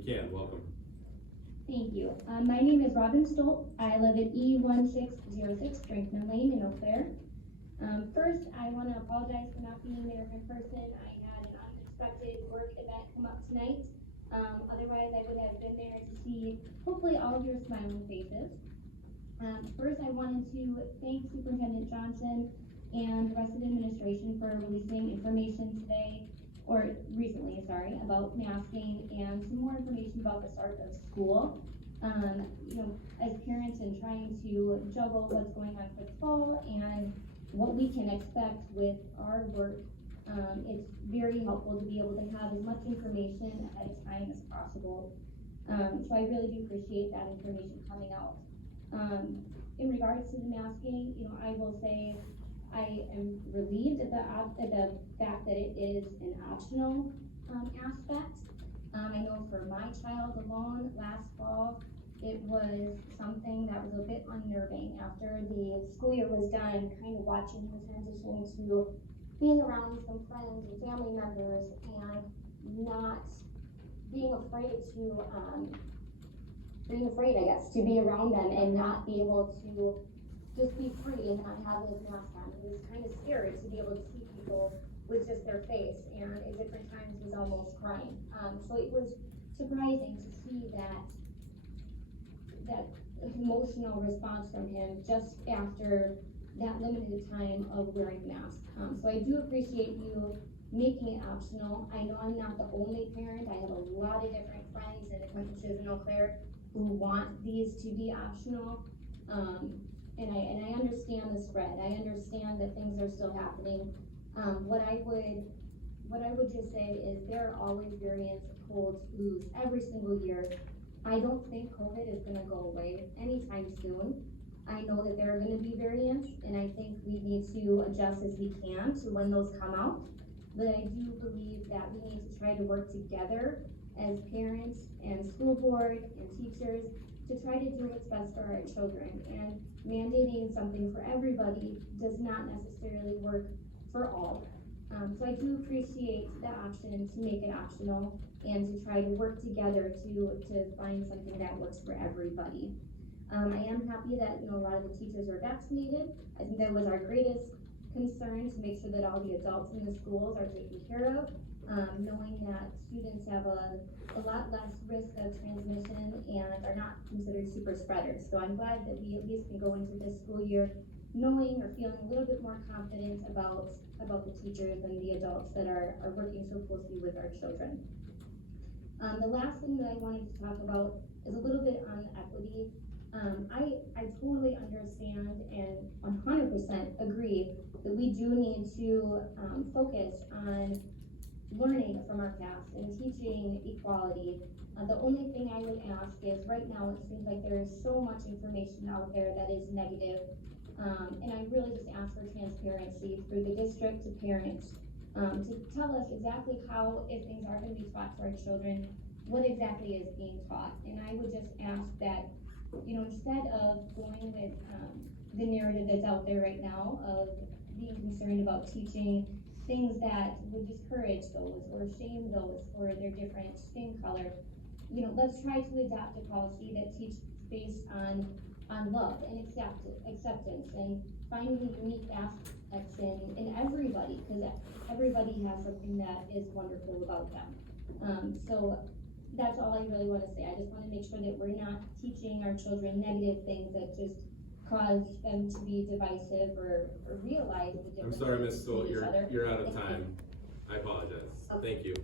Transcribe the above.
We can, welcome. Thank you. My name is Robin Stolt. I live at E1606 Brinkman Lane in Eau Claire. First, I want to apologize for not being there in person. I had an unexpected work event come up tonight. Otherwise, I would have been there to see hopefully all of your smiling faces. First, I wanted to thank Superintendent Johnson and the rest of the administration for releasing information today, or recently, sorry, about masking and some more information about the start of school. As parents and trying to juggle what's going on for the fall and what we can expect with our work, it's very helpful to be able to have as much information ahead of time as possible. So I really do appreciate that information coming out. In regards to the masking, I will say I am relieved at the fact that it is an optional aspect. I know for my child alone, last fall, it was something that was a bit unnerving after the school year was done, kind of watching him transition to being around some friends and family members and not being afraid I guess, to be around them and not be able to just be free and not have his mask on. He was kind of scared to be able to see people with just their face, and at different times was almost crying. So it was surprising to see that emotional response from him just after that limited time of wearing masks. So I do appreciate you making it optional. I know I'm not the only parent. I have a lot of different friends and acquaintances in Eau Claire who want these to be optional. And I understand the spread. I understand that things are still happening. What I would just say is there are always variants of colds, flus every single year. I don't think COVID is going to go away anytime soon. I know that there are going to be variants, and I think we need to adjust as we can to when those come out. But I do believe that we need to try to work together as parents and school board and teachers to try to do what's best for our children. And mandating something for everybody does not necessarily work for all. So I do appreciate the option to make it optional and to try to work together to find something that works for everybody. I am happy that a lot of the teachers are vaccinated. I think that was our greatest concern, to make sure that all the adults in the schools are taken care of, knowing that students have a lot less risk of transmission and are not considered super spreaders. So I'm glad that we at least can go into this school year knowing or feeling a little bit more confident about the teachers and the adults that are working so closely with our children. The last thing that I wanted to talk about is a little bit on equity. I totally understand and 100% agree that we do need to focus on learning from our past and teaching equality. The only thing I would ask is, right now it seems like there is so much information out there that is negative, and I really just ask for transparency through the district to parents, to tell us exactly how, if things are going to be taught to our children, what exactly is being taught. And I would just ask that, instead of going with the narrative that's out there right now of being concerned about teaching things that would discourage those or shame those for their different skin color, let's try to adopt a policy that teaches based on love and acceptance and finding the unique aspects in everybody, because everybody has something that is wonderful about them. So that's all I really want to say. I just want to make sure that we're not teaching our children negative things that just cause them to be divisive or realize the difference. I'm sorry, Ms. Stolt, you're out of time. I apologize. Okay. Thank you.